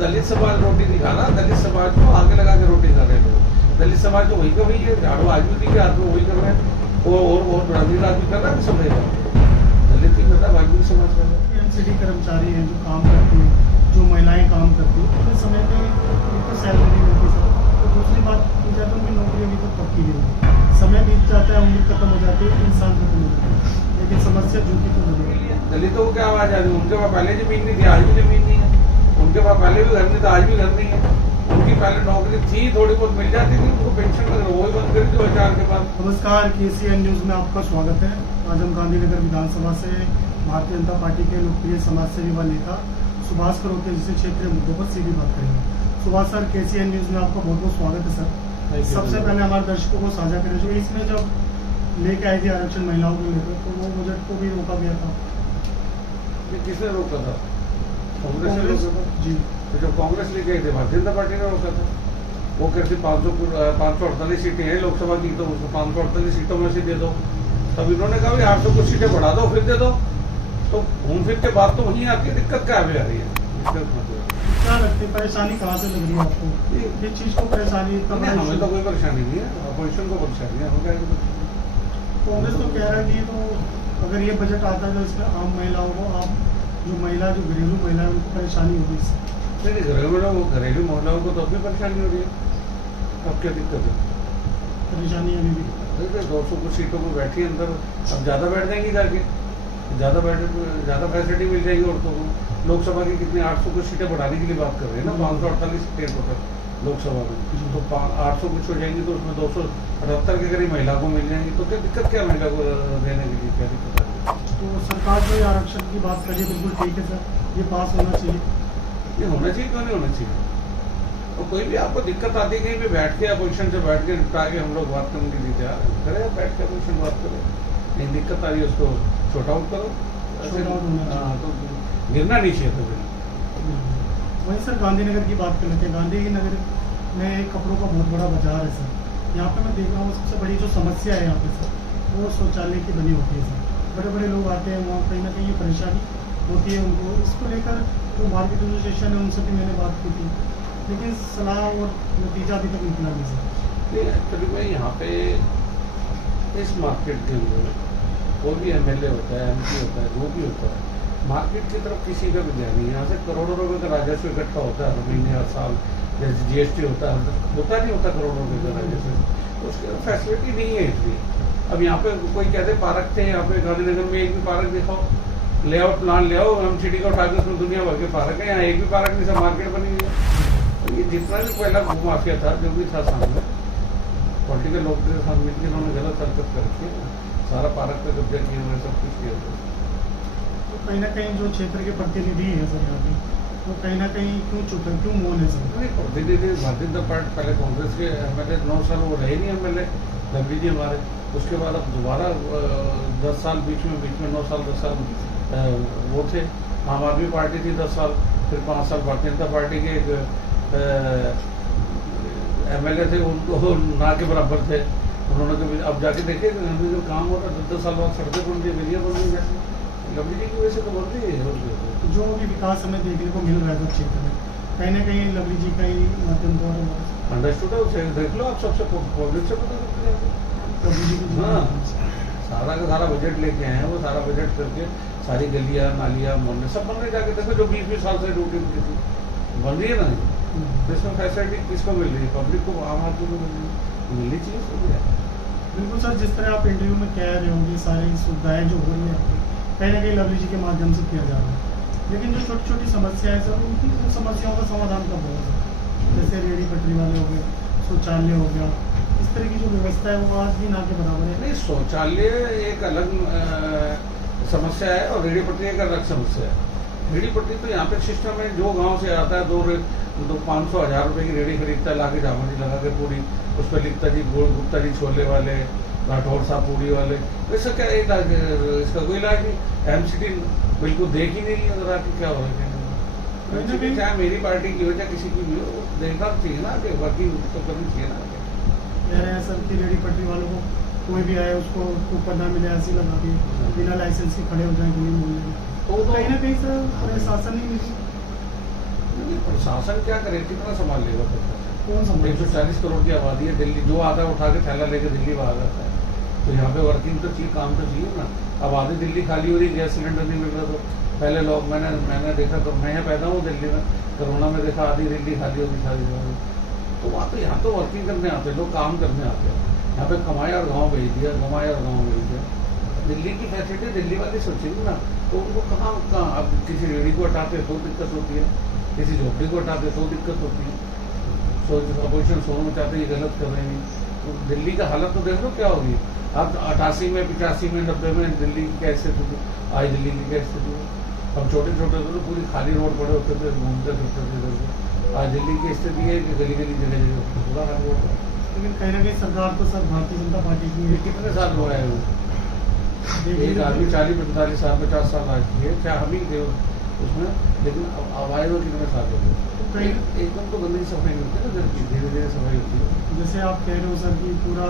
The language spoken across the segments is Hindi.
दलित समाज रोटी नहीं खा रहा, दलित समाज को आगे लगा के रोटी खा रहे हैं लोग। दलित समाज तो वही का वही है, झाड़ू आज भी उन्हीं के हाथ में वही कर रहे हैं। वो और ब्राह्मण आदमी कर रहा है, समझ दलित ही कर रहा है, वाल्मीकि समाज कर रहा है। एमसीडी कर्मचारी हैं जो काम करते हैं, जो महिलाएं काम करती हैं, उस समय पे उनको सैलरी नहीं मिलती सर। तो दूसरी बात की जाए तो उनकी नौकरी अभी तक पक्की नहीं है। समय बीत जाता है, उम्र खत्म हो जाती है, इंसान खत्म हो जाता है, लेकिन समस्या जो की तो बनी है। दलितों को क्या आवाज आ रही है? उनके पास पहले जमीन नहीं थी, आज भी जमीन नहीं है। उनके पास पहले भी घर नहीं था, आज भी घर नहीं है। उनकी पहले नौकरी थी, थोड़ी बहुत मिल जाती थी, उनको पेंशन वगैरह वही बंद करी 2004 के बाद। नमस्कार, केसीएन न्यूज़ में आपका स्वागत है। आज हम गांधीनगर विधानसभा से भारतीय जनता पार्टी के लोकप्रिय समाजसेवी व नेता सुभाष करोते जैसे क्षेत्रीय मुद्दों पर सीधी बात करेंगे। सुभाष सर, केसीएन न्यूज़ में आपका बहुत बहुत स्वागत है सर। सबसे पहले हमारे दर्शकों को साझा करें जो इसमें जब लेके आई थी आरक्षण महिलाओं को लेकर, तो वो बजट को भी रोका गया था। किसने रोका था? कांग्रेस ने रोका था जी। तो जो कांग्रेस लेके आई थी, भारतीय जनता पार्टी ने रोका था। वो कहते 548 सीटें हैं लोकसभा की, तो उसको 548 सीटों में से दे दो। तब इन्होंने कहा 800 कुछ सीटें बढ़ा दो, फिर दे दो। तो घूम फिर के बाद तो वहीं आती है, दिक्कत क्या आ रही है? क्या लगती है, परेशानी कहाँ से लग रही है आपको? ये चीज को परेशानी हमें तो कोई परेशानी नहीं है, अपोजिशन को परेशानी है। कांग्रेस तो कह रहा है कि तो अगर ये बजट आता है तो इसमें आम महिलाओं को, आम जो घरेलू महिला है उनको परेशानी होगी इससे। नहीं, घरेलू महिलाओं को तो अभी परेशानी हो रही है। अब क्या दिक्कत है? परेशानी अभी भी 200 कुछ सीटों को बैठी अंदर, अब ज्यादा बैठ जाएंगी जाके, ज्यादा फैसिलिटी मिल जाएगी औरतों को। लोकसभा की कितनी 800 कुछ सीटें बढ़ाने के लिए बात कर रहे हैं ना, 548 सीटें टोटल लोकसभा में। तो 800 कुछ हो जाएंगी तो उसमें 278 के करीब महिला को मिल जाएंगी। तो क्या दिक्कत क्या महिला को देने के लिए, क्या दिक्कत है? तो सरकार जो आरक्षण की बात करिए बिल्कुल ठीक है सर, ये पास होना चाहिए। ये होना चाहिए, क्यों नहीं होना चाहिए? और कोई भी आपको दिक्कत आती है कहीं पे बैठ के अपोजिशन से बैठ के निपटा के हम लोग बात करने के लिए तैयार करें, बैठ के अपोजिशन बात करें। नहीं दिक्कत आ रही है उसको छोटा आउट करो, तो गिरना नहीं चाहिए था। वहीं सर गांधीनगर की बात कर लेते हैं। गांधीनगर में कपड़ों का बहुत बड़ा बाजार है सर। यहाँ पे मैं देख रहा हूँ सबसे बड़ी जो समस्या है यहाँ पे सर, वो शौचालय की बनी होती है सर। बड़े बड़े लोग आते हैं वहाँ, कहीं ना कहीं ये परेशानी होती है उनको। इसको लेकर जो मार्केट एसोसिएशन है उनसे भी मैंने बात की थी, लेकिन सलाह और नतीजा अभी तक निकला नहीं सर। एक्चुअली में यहाँ पे इस मार्केट के अंदर कोई भी एमएलए होता है, एमपी होता है, जो भी होता है, मार्केट की तरफ किसी का भी ध्यान नहीं है। यहाँ से करोड़ों रुपए का राजस्व इकट्ठा होता है हर महीने, हर साल। जैसे जीएसटी होता है, होता नहीं होता करोड़ों रुपए का राजस्व, तो उसकी फैसिलिटी नहीं है इतनी। अब यहाँ पे कोई कहते पार्क थे, यहाँ पे गांधीनगर में एक भी पार्क दिखाओ, लेआउट प्लान ले आओ, एमसीडी का उठा के उसमें दुनिया भर के पार्क है, यहाँ एक भी पार्क नहीं, सब मार्केट बनी हुई है। तो ये जितना भी पहला भू माफिया था, जो भी था सामने, पॉलिटिकल लोग के साथ मिलकर उन्होंने गलत हरकत करके सारा पार्क पे कब्जा किया, उन्होंने सब कुछ किया। तो कहीं ना कहीं जो क्षेत्र के प्रतिनिधि है सर यहाँ पे, वो कहीं ना कहीं क्यों चुप है, क्यों मौन है सर? प्रतिनिधि भारतीय जनता पार्टी पहले कांग्रेस के एमएलए 9 साल वो रहे नहीं एमएलए लवली जी हमारे। उसके बाद अब दोबारा 10 साल बीच में 9 साल 10 साल वो थे, आम आदमी पार्टी थी 10 साल, फिर 5 साल भारतीय जनता पार्टी के एक एमएलए थे, उनको ना के बराबर थे उन्होंने। कभी अब जाके देखे जो काम हो रहा है 10 साल बाद सड़कें बन रही, गलियाँ बन रही, जैसे लवली जी की वजह से तो बन रही है। जो भी विकास हमें देखने को मिल रहा है क्षेत्र में, कहीं ना कहीं लवली जी का ही माध्यम द्वारा अंडरस्टूड है, उसे देख लो आप, सबसे पब्लिक से पता करते हैं। हाँ, सारा का सारा बजट लेके आए हैं, वो सारा बजट करके सारी गलियाँ नालियाँ मोहल्ले सब बन रहे। जाके देखो जो 20-20 साल से ड्यूटी उनकी थी बन रही है ना। तो इसमें फैसिलिटी किसको मिल रही है? पब्लिक को, आम आदमी को मिलनी चाहिए सब। बिल्कुल सर, जिस तरह आप इंटरव्यू में कह रहे होंगे, सारी सुविधाएं जो हो रही है कहीं ना कहीं लवली जी के माध्यम से किया जा रहा है, लेकिन जो छोटी छोटी समस्याएं सर, उनकी समस्याओं का समाधान कब होगा? जैसे रेहड़ी पटरी वाले हो गए, शौचालय हो गया, इस तरह की जो व्यवस्था है वो आज भी ना के बराबर है। नहीं, शौचालय एक अलग समस्या है और रेहड़ी पटरी एक अलग समस्या है। रेहड़ी पटरी तो यहाँ पे सिस्टम है, जो गांव से आता है 500-1000 रुपए की रेहड़ी खरीदता है, लाके झामुड़ी लगा के पूरी, उस पर लिखता जी गुप्ता जी छोले वाले, राठौर साहब पूरी वाले। वैसा क्या इलाज, इसका कोई इलाज नहीं। एमसीडी बिल्कुल देख ही नहीं है कि क्या हो रहा है। चाहे मेरी पार्टी की हो चाहे किसी की भी हो, देखना चाहिए ना कि वर्किंग तो करनी चाहिए ना। कह रहे हैं सर कि रेहड़ी पटरी वालों को कोई भी आए उसको ऊपर ना मिले, ऐसी लगा दी, बिना लाइसेंस के खड़े हो जाए गली मोहल्ले में। तो कहीं ना कहीं सर प्रशासन ही मिली। ये प्रशासन क्या करे, कितना संभाल लेगा प्रशासन? कौन सा 140 करोड़ की आबादी है दिल्ली, जो आता है उठा के थैला लेके दिल्ली भाग जाता है। तो यहाँ पे वर्किंग तो चाहिए, काम तो चाहिए ना। अब आधी दिल्ली खाली हो रही, गैस सिलेंडर नहीं मिल रहा। तो पहले लोग मैंने देखा, तो मैं यहाँ पैदा हूँ दिल्ली में, कोरोना में देखा आधी दिल्ली खाली होगी सारी जगह। तो वहाँ तो यहाँ तो वर्किंग करने आते हैं लोग, काम करने आते हैं। यहाँ पे कमाया और गाँव भेज दिया, कमाया और गाँव भेज दिया। दिल्ली की फैसिलिटी दिल्ली वाले सोचेंगे ना, तो उनको कहाँ अब किसी रेडी को हटाते तो दिक्कत होती है, किसी झोपड़ी को हटाते तो दिक्कत होती है। अपोजिशन शोर मचाते ये गलत कर रहे हैं। तो दिल्ली का हालत तो देख लो क्या होगी। अब 88 में, 85 में, 90 में दिल्ली की क्या स्थिति थी, आज दिल्ली की क्या स्थिति है। हम छोटे छोटे थे तो पूरी खाली रोड पड़े होते थे, घूमते फिरते थे इधर से। आज दिल्ली की स्थिति है कि गली गली जगह जगह पूरा खाली रोड है। लेकिन कहीं ना कहीं सरकार तो सर भारतीय जनता पार्टी की ये है। कितने साल हुआ है वो? एक आदमी 40-45 साल 50 साल आज की है, क्या हम ही थे उसमें, लेकिन अब आए हुए कितने साल हो गए। एकदम तो गंदी सफाई नहीं होती ना, धीरे धीरे सफाई होती है। जैसे आप कह रहे हो सर कि पूरा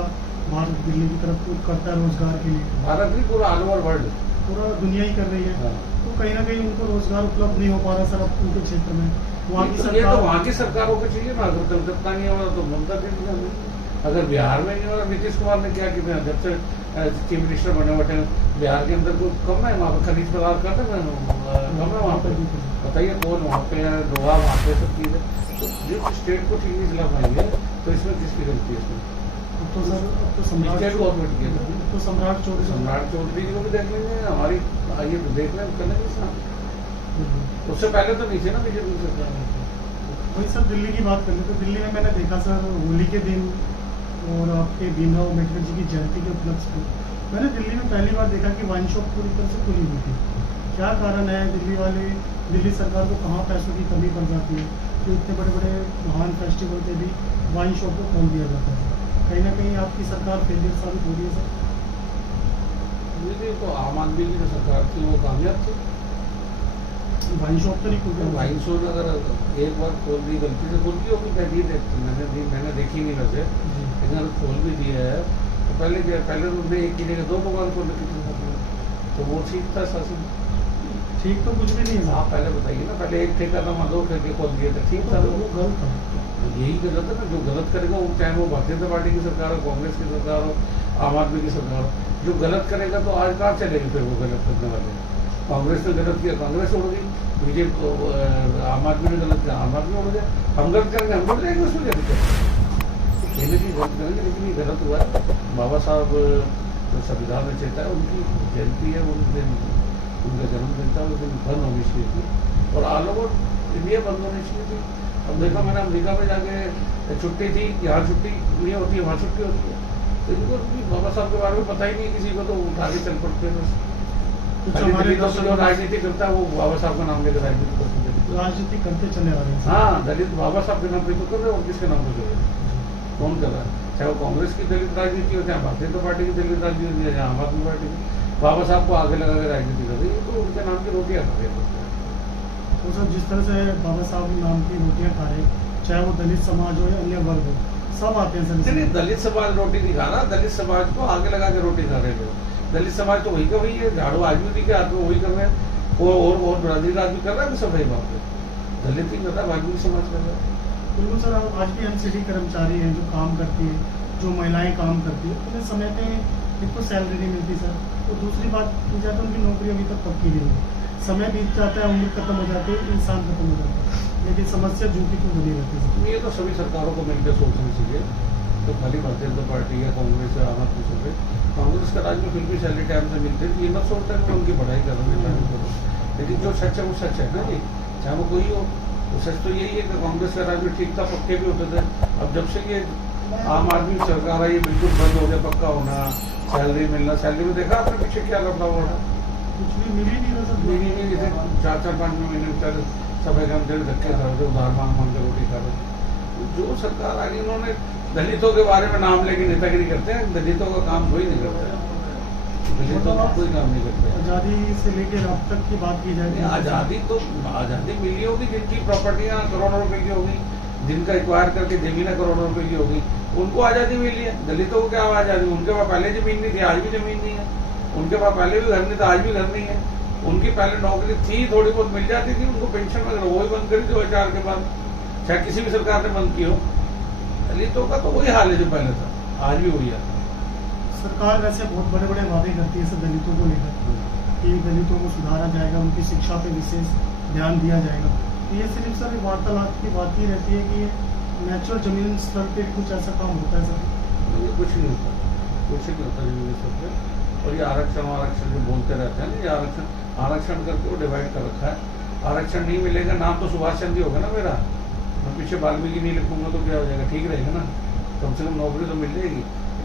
भारत दिल्ली की तरफ कूच करता है रोजगार के लिए, भारत नहीं पूरा ऑल ओवर वर्ल्ड, पूरा दुनिया ही कर रही है। हाँ। तो कहीं ना कहीं उनको रोजगार उपलब्ध नहीं हो पा रहा सर अब उनके क्षेत्र में। वहाँ की ये तो सरकार, वहाँ की सरकारों को चाहिए ना। अगर कलकत्ता नहीं हो रहा तो ममता बनर्जी नहीं, अगर बिहार में नहीं हो रहा, नीतीश कुमार ने क्या किया, जब से चीफ मिनिस्टर बने बैठे बिहार के अंदर कोई कम है वहाँ पे, खनिज पदार्थ करते हैं कम है वहाँ पे। बताइए कौन वहाँ पे है, लोहा वहाँ पे सब चीज़ें। तो जिस स्टेट को ठीक नहीं चला पाएंगे तो इसमें किसकी गलती है? इसमें अब तो सर अब तो सम्राट स्टेट गवर्नमेंट की है। तो सम्राट चौधरी जी को भी देख लेंगे, हमारी आइए तो देख लें, कर लेंगे साथ। उससे पहले तो नहीं थे ना बीजेपी सरकार में। वही सर दिल्ली की बात करें तो दिल्ली में मैंने देखा सर होली के दिन और आपके भीमराव अम्बेडकर जी की जयंती के उपलक्ष्य पे मैंने दिल्ली में पहली बार देखा कि वाइन शॉप पूरी तरह से खुली हुई थी। क्या कारण है, दिल्ली सरकार को कहाँ पैसों की कमी पड़ जाती है कि इतने बड़े बड़े महान फेस्टिवल पे भी वाइन शॉप को खोल दिया जाता है? कहीं ना कहीं आपकी सरकार फेलियर साबित हो रही है सर। ये तो आम आदमी की जो सरकार थी वो कामयाब थी। वाइन शॉप तो नहीं खुल रहा। वाइन शॉप अगर एक बार खोल दी, गलती से खोल दी होगी, मैंने देखी नहीं वैसे, लेकिन अगर खोल भी दिया है तो पहले उन्होंने एक की जगह 2 दुकान खोल रखी थी, तो वो ठीक था शासन। ठीक तो कुछ भी नहीं है। आप पहले बताइए ना, पहले एक ठेका था, 2 ठेके खोल दिए थे, ठीक था। वो गलत था। यही गलत है ना, जो गलत करेगा वो, चाहे वो भारतीय जनता पार्टी की सरकार हो, कांग्रेस की सरकार हो, आम आदमी की सरकार हो, जो गलत करेगा तो आज कहाँ चलेगी फिर वो गलत करने वाले। कांग्रेस ने गलत किया, कांग्रेस उड़ गई, बीजेपी आम आदमी ने गलत किया, आम आदमी उड़ गया। हम गलत करेंगे, हम उड़ जाएंगे, उसमें क्या दिक्कत? कहने की गलत करेंगे, लेकिन ये गलत हुआ है। बाबा साहब जो संविधान रचयिता है उनकी जयंती है, उन दिन उनका जन्मदिन था, उस दिन बंद होनी चाहिए थी और ऑल ओवर इंडिया बंद होनी चाहिए थी। अब देखा मैंने अमेरिका में जाके छुट्टी थी, यहाँ छुट्टी नहीं होती है, वहाँ छुट्टी होती है। तो इनको बाबा साहब के बारे में पता ही नहीं किसी को, तो उठा के चल पड़ते हैं। जो राजनीति करता है वो बाबा साहब का नाम लेकर राजनीति करते चले आ रहे हैं। हाँ, दलित बाबा साहब के नाम पे तो कर रहे हैं, और किसके नाम पे कर रहे हैं? कौन कर रहा है? चाहे वो कांग्रेस की दलित राजनीति हो, चाहे भारतीय जनता पार्टी की दलित राजनीति हो, चाहे आम आदमी पार्टी की, बाबा साहब को आगे लगा के राजनीति कर रही है, तो उनके नाम की रोटियां खा रहे हैं। तो सर जिस तरह से बाबा साहब नाम की रोटियां खा रहे, चाहे वो दलित समाज हो या अन्य वर्ग हो, सब आते हैं सर। नहीं, दलित समाज रोटी नहीं खा रहा, दलित समाज को आगे लगा के रोटी खा रहे लोग। दलित समाज तो वही का वही है, झाड़ू आज भी के हाथ में वही कर रहे हैं, वो और ब्राजील आदमी कर रहा है सफाई वहाँ पे, दलित ही कर रहा है, बाकी समाज कर रहा है। बिल्कुल सर, आज भी एनसीडी कर्मचारी हैं जो काम करती है, जो महिलाएं काम करती है, उन्हें समय पे एक तो सैलरी नहीं मिलती सर, तो दूसरी बात की जाए तो उनकी नौकरी अभी तक पक्की नहीं हुई। समय बीत जाता है, उम्र खत्म हो जाती है, इंसान खत्म हो जाता है, लेकिन समस्या जूती क्यों बनी रहती है? ये तो सभी सरकारों को मिलकर सोचनी चाहिए, तो खाली भारतीय जनता पार्टी या कांग्रेस या आम आदमी सोचे। कांग्रेस का राज में फिर भी सैलरी टाइम से मिलती है, ये मत सोचता है कि उनकी पढ़ाई करोगे टाइम करो, लेकिन जो सच है वो सच है ना जी, चाहे वो कोई हो। तो सच तो यही है कि कांग्रेस का राज में ठीक था, पक्के भी होते थे। अब जब से ये आम आदमी सरकार आई, बिल्कुल बंद हो गया पक्का होना, सैलरी मिलना। सैलरी में देखा आपने पीछे क्या लफड़ा हो रहा है? कुछ भी मिल ही नहीं रहा सर। मिली नहीं, जैसे 4-5 महीने बेचारे सफाई कर्मचारी धक्के खा रहे, उधार मांग के रोटी खा रहे। जो सरकार आई उन्होंने दलितों के बारे में नाम लेके नेतागिरी करते हैं, दलितों का काम कोई नहीं करता है, दलितों का कोई काम नहीं करते। आज़ादी से लेकर अब तक की बात की जाए, आज़ादी मिली होगी जिनकी प्रॉपर्टियां करोड़ों रुपए की होगी, जिनका एक्वायर करके जमीनें करोड़ों रुपए की होगी, उनको आज़ादी मिली है। दलितों को क्या आज़ादी? उनके पास पहले जमीन नहीं थी, आज भी जमीन नहीं है। उनके पास पहले भी घर नहीं था, आज भी घर नहीं है। उनकी पहले नौकरी थी, थोड़ी बहुत मिल जाती थी, उनको पेंशन वगैरह वही बंद करी 2004 के बाद, चाहे किसी भी सरकार ने बंद की हो। दलितों का तो वही हाल है जो पहले था, आज भी वही है। सरकार वैसे बहुत बड़े बड़े वादे करती है सब दलितों को लेकर कि दलितों को सुधारा जाएगा, उनकी शिक्षा पे विशेष ध्यान दिया जाएगा। तो ये सिर्फ सर वार्तालाप की बात ही रहती है कि नेचुरल जमीन स्तर पे कुछ ऐसा काम होता है सर? ये कुछ नहीं होता, कुछ नहीं होता जमीन स्तर पे। और ये आरक्षण जो बोलते रहते हैं, ये आरक्षण करके वो डिवाइड कर रखा है। आरक्षण नहीं मिलेगा, नाम तो सुभाष चंद्र होगा ना मेरा, मैं पीछे वाल्मीकि नहीं लिखूंगा तो क्या हो जाएगा, ठीक रहेगा ना, कम से कम नौकरी तो मिल जाएगी।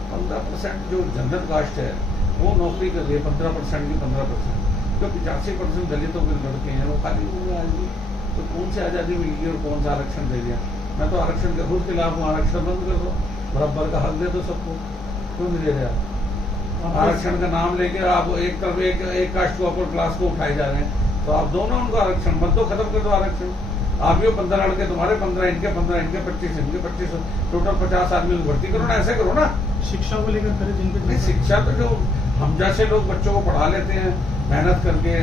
15% जो जनरल कास्ट है वो नौकरी कर रही है, 15% की 15%, जो 85% दलितों के लड़के हैं वो खाली हुए आज भी। तो कौन सी आज़ादी मिल गई और कौन सा आरक्षण दे दिया? मैं तो आरक्षण के खुद खिलाफ हूँ, आरक्षण बंद कर दो, बराबर का हक दे दो सबको, क्यों नहीं दे रहे आप? आरक्षण का नाम लेके आप एक तरफ एक कास्ट को अपर क्लास को उठाए जा रहे हैं, तो आप दोनों उनको आरक्षण मत दो, खत्म कर दो आरक्षण। आप भी 15 लड़के तुम्हारे, 15 इनके, 15 इनके, 25 इनके, 25, टोटल 50 आदमी को भर्ती करो ना, ऐसे करो ना। शिक्षा को लेकर करें जिनके शिक्षा तो जो हम जैसे लोग बच्चों को पढ़ा लेते हैं, मेहनत करके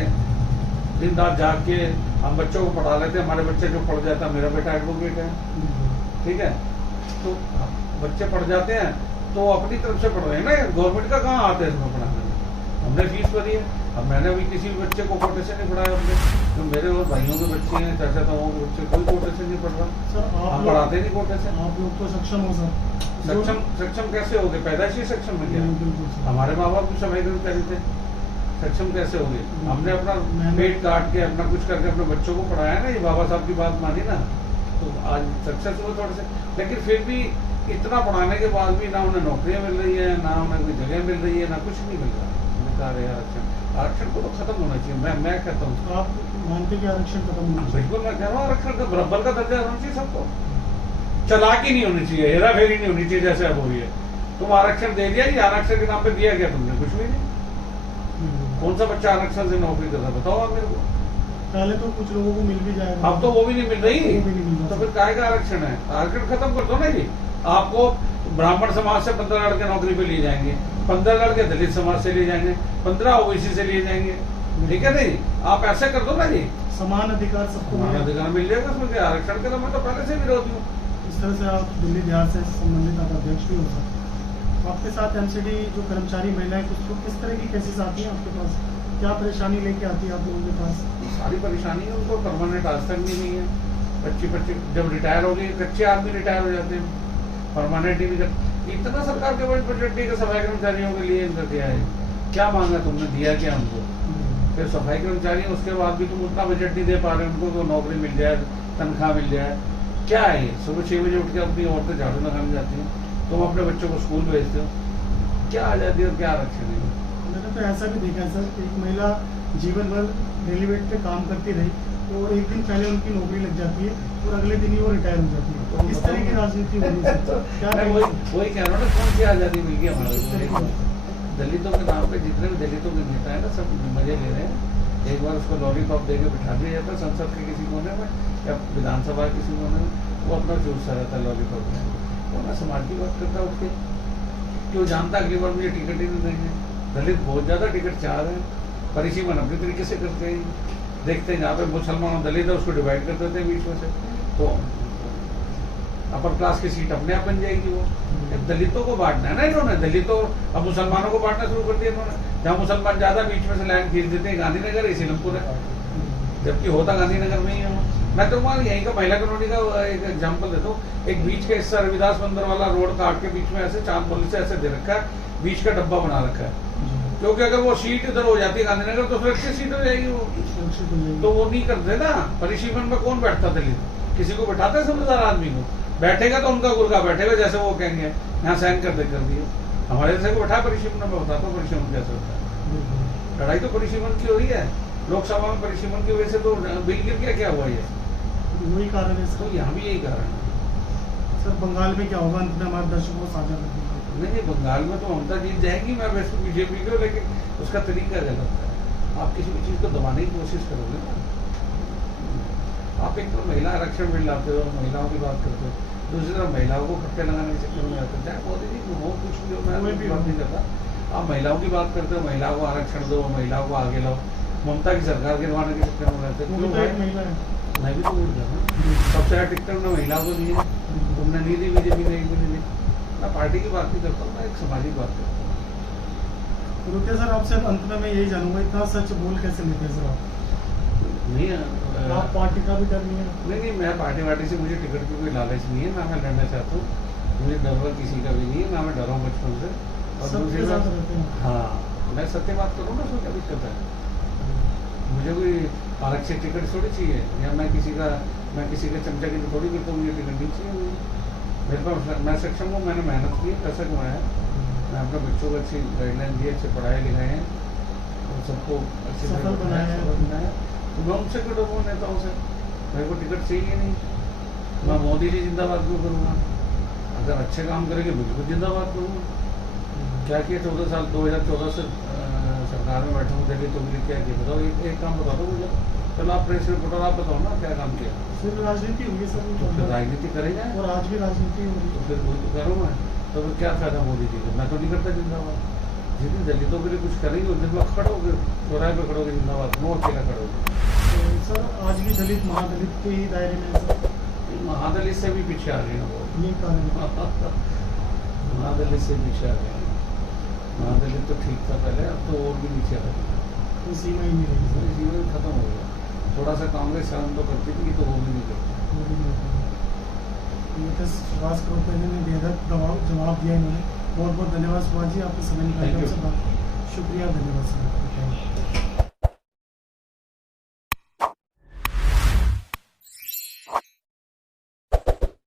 दिन रात जाग के हम बच्चों को पढ़ा लेते हैं, हमारे बच्चे जो पढ़ जाता है, मेरा बेटा एडवोकेट है, ठीक है, तो बच्चे पढ़ जाते हैं तो अपनी तरफ से पढ़ रहे हैं ना, गवर्नमेंट का कहाँ आते हैं इसमें पढ़ाने में, हमने फीस भरी है। अब मैंने अभी किसी भी बच्चे को कोटे से नहीं पढ़ाया हमने, तो मेरे और भाइयों के बच्चे हैं, चाचा ताओं के बच्चे, कोई कोटे से नहीं पढ़ रहा सर। हम पढ़ाते नहीं कोटे से। आप लोग तो सक्षम हो सर। सक्षम कैसे हो गए? पैदाइशी सक्षम में क्या? बिल्कुल सर। हमारे माँ बाप भी सफाई कर्मचारी थे, सक्षम कैसे हो गए? हमने अपना पेट काट के अपना कुछ करके अपने बच्चों को पढ़ाया ना, ये बाबा साहब की बात मानी ना, तो आज सक्सेस हुए थोड़े से। लेकिन फिर भी इतना पढ़ाने के बाद भी ना उन्हें नौकरियां मिल रही है, ना उन्हें कोई जगह मिल रही है, ना कुछ नहीं मिल रहा। बेकार है आरक्षण को तो खत्म होना चाहिए। मैं कहता हूँ, आप मानते कि आरक्षण खत्म होना चाहिए? बिल्कुल मैं कह रहा हूँ, आरक्षण का बराबर का दर्जा होना चाहिए सबको, चालाकी नहीं होनी चाहिए, हेरा फेरी नहीं होनी चाहिए जैसे अब हो रही है। तुम आरक्षण दे दिया, ये आरक्षण के नाम पे दिया क्या तुमने? कुछ भी नहीं। कौन सा बच्चा आरक्षण से नौकरी कर रहा है बताओ आप मेरे को? पहले तो कुछ लोगों को मिल भी जाएगा, अब तो वो भी नहीं मिल रही, वो भी नहीं मिल रहा। तो फिर काहे का आरक्षण है? आरक्षण खत्म कर दो ना जी। आपको ब्राह्मण समाज से 15 लड़के नौकरी पे लिए जाएंगे, 15 लड़के दलित समाज से लिए जाएंगे, 15 ओबीसी से लिए जाएंगे, ठीक है नहीं? आप ऐसे कर दो ना जी, समान अधिकार सबको समान मिले। अधिकार मिल जाएगा उसमें क्या? आरक्षण के तो मैं तो पहले से विरोधी हूँ। इस तरह से आप दिल्ली बिहार से संबंधित आप अध्यक्ष भी हो सकते। तो आपके साथ एमसीडी जो कर्मचारी महिलाएं कुछ लोग किस तरह की केसेस आती हैं आपके पास? क्या परेशानी लेके आती है आप लोगों के पास? सारी परेशानी है, उनको परमानेंट आज तक नहीं है। 25 जब रिटायर हो गए, कच्चे आदमी रिटायर हो जाते हैं, परमानेंट ही नहीं करते। इतना सरकार के बजट दी सफाई कर्मचारियों के लिए इनका क्या है? क्या मांगा तुमने, दिया क्या उनको? फिर सफाई कर्मचारी उसके बाद भी तुम उतना बजट नहीं दे पा रहे उनको, तो नौकरी मिल जाए, तनख्वाह मिल जाए, क्या है? सुबह 6 बजे उठ के अपनी औरतें झाड़ू लगाने जाती हैं, तुम अपने बच्चों को स्कूल भेजते हो, क्या आजादी और क्या आरक्षण है? मैंने तो ऐसा भी देखा है सर, एक महिला जीवन भर रेलवे पे काम करती रही, तो एक दिन पहले उनकी नौकरी लग जाती है और अगले दिन ही वो रिटायर हो जाती है। तो इस तरह की राजनीति होनी चाहिए। क्या मैं वही कह रहा हूँ ना, कौन सी आजादी मिल गई हमारे? दलितों के नाम पे जितने भी दलितों के नेता है ना, सब मजे ले रहे हैं। एक बार उसको लॉलीपॉप देके बिठा दिया जाता है संसद के किसी कोने में या विधानसभा के किसी कोने में, वो अपना चूसता रहता है लॉलीपॉप में। तो मैं समाज की बात करता उठ के, क्यों जानता अगली बार मुझे टिकट ही नहीं देंगे। दलित बहुत ज्यादा टिकट चाह रहे हैं, परिसीमन अपने तरीके से करते हैं, देखते हैं जहाँ पे मुसलमान और दलित है उसको डिवाइड कर देते हैं बीच में से, तो अपर क्लास की सीट अपने आप बन जाएगी। वो दलितों को बांटना है ना इन्होंने, दलितों अब मुसलमानों को बांटना शुरू कर दिया इन्होंने। जहाँ मुसलमान ज्यादा बीच में से लाइन खींच देते हैं, गांधीनगर इसी नमपुर है, जबकि होता गांधीनगर में ही है। मैं तो वहाँ यहीं का महिला कॉलोनी का एक एग्जाम्पल देता हूँ। एक बीच का हिस्सा रविदास मंदिर वाला रोड काट के बीच में ऐसे चांदपोली से ऐसे दे रखा है, बीच का डब्बा बना रखा है, क्योंकि अगर वो सीट इधर हो जाती है गांधीनगर तो सुरक्षित सीट हो जाएगी वो, तो वो नहीं करते ना। परिसीमन में कौन बैठता दलित? किसी को बैठाते है समझदार आदमी को? बैठेगा तो उनका गुर्गा बैठेगा, जैसे वो कहेंगे यहाँ साइन कर दिए। हमारे जैसे को बैठा परिसीमन में, बताता हूँ परिसीमन कैसे होता है। लड़ाई तो परिसीमन की हो रही है, लोकसभा में परिसीमन की वजह से तो बिल गिर गया, क्या हुआ ये? वही कारण है तो यहाँ भी यही कारण है। सर। बंगाल में क्या होगा अंत में हमारे दर्शकों को साझा कर दीजिए। नहीं, बंगाल में तो ममता जीत जाएगी, मैं वैसे बीजेपी को, लेकिन उसका तरीका गलत है। आप किसी भी चीज को दबाने की कोशिश करोगे ना, आप एक तो महिला आरक्षण बिल लाते हो, महिलाओं की बात करते हो, दूसरी तरफ महिलाओं को खट्टे लगाने के चक्कर में आते हो। चाहे मोदी जी हो कुछ भी हो, मैं भी बात नहीं करता। आप महिलाओं की बात करते हो, महिलाओं को आरक्षण दो, महिलाओं को आगे लाओ, ममता की सरकार गिरवाने के चक्कर में रहते वो भी क्यों तो एक भाई? महिला है। मैं भी तो वोट कर रहा हूँ। सबसे ज़्यादा टिकट में महिला को दी है, तुमने नहीं दी, बीजेपी ने एक भी नहीं दी। मैं पार्टी की बात नहीं करता हूँ, मैं एक सामाजिक बात करता हूँ। रुके सर, आपसे अब अंत में मैं यही जानूंगा, इतना सच बोल कैसे लेते हैं सर आप? नहीं आप पार्टी का भी डर नहीं है? नहीं, मैं पार्टी वार्टी से मुझे टिकट की कोई लालच नहीं है, ना मैं लड़ना चाहता हूँ। मुझे डर किसी का भी नहीं है, ना मैं डरा हूँ बचपन से। और सबके दूसरी साथ बात, रहते हैं। हाँ, मैं सत्य बात करूँ ना, उसमें क्या दिक्कत है? मुझे कोई आरक्षित टिकट थोड़ी चाहिए, या मैं किसी का चमचा की थोड़ी करता हूँ, मुझे टिकट नहीं चाहिए मुझे। मेरे पास मैं सक्षम हूँ, मैंने मेहनत की है, पैसा कमाया है, मैं अपने बच्चों को अच्छी गाइडलाइन दी, अच्छे पढ़ाए लिखाए हैं और सबको अच्छे से सफल बनाया है। तो मैं उनसे क्यों डरूँ, नेताओं से? मेरे को टिकट चाहिए नहीं। मैं मोदी जी जिंदाबाद क्यों करूँगा? अगर अच्छे काम करेंगे बिल्कुल जिंदाबाद करूँगा। क्या किया 14 साल, 2014 से सरकार में बैठा हूँ, दिल्ली तो मुझे क्या किया बताओ, एक काम बता दो मुझे। चलो आप प्रेस रिपोर्टर, आप बताओ ना क्या काम किया। सिर्फ राजनीति होगी सर, तो फिर राजनीति करेंगे, और आज भी राजनीति हो रही तो है। फिर वो तो करूँ मैं। तो फिर क्या फायदा मोदी जी का? मैं तो नहीं करता जिंदाबाद। जिस दिन दलितों के लिए कुछ करेंगे उस दिन आप खड़ोगे, चौराहे पे खड़ोगे जिंदाबाद, नो अकेला खड़ोगे। तो सर आज भी दलित महादलित के ही दायरे में है सर, महादलित से भी पीछे आ रही है वो। ये कारण है। महादलित से पीछे आ गए। महादलित तो ठीक था पहले, अब तो और भी नीचे आ गया। कोई सीमा ही नहीं रही सर। जीवन खत्म हो गया। थोड़ा सा कांग्रेस शर्म तो करती थी, तो वो भी नहीं करती। वो भी नहीं होता। ये तो सुभाष कौर ने बेहद जवाब दिया इन्होंने। बहुत बहुत धन्यवाद सुभाष जी, आपके समय निकालने Thank you. से बात। शुक्रिया, धन्यवाद सर।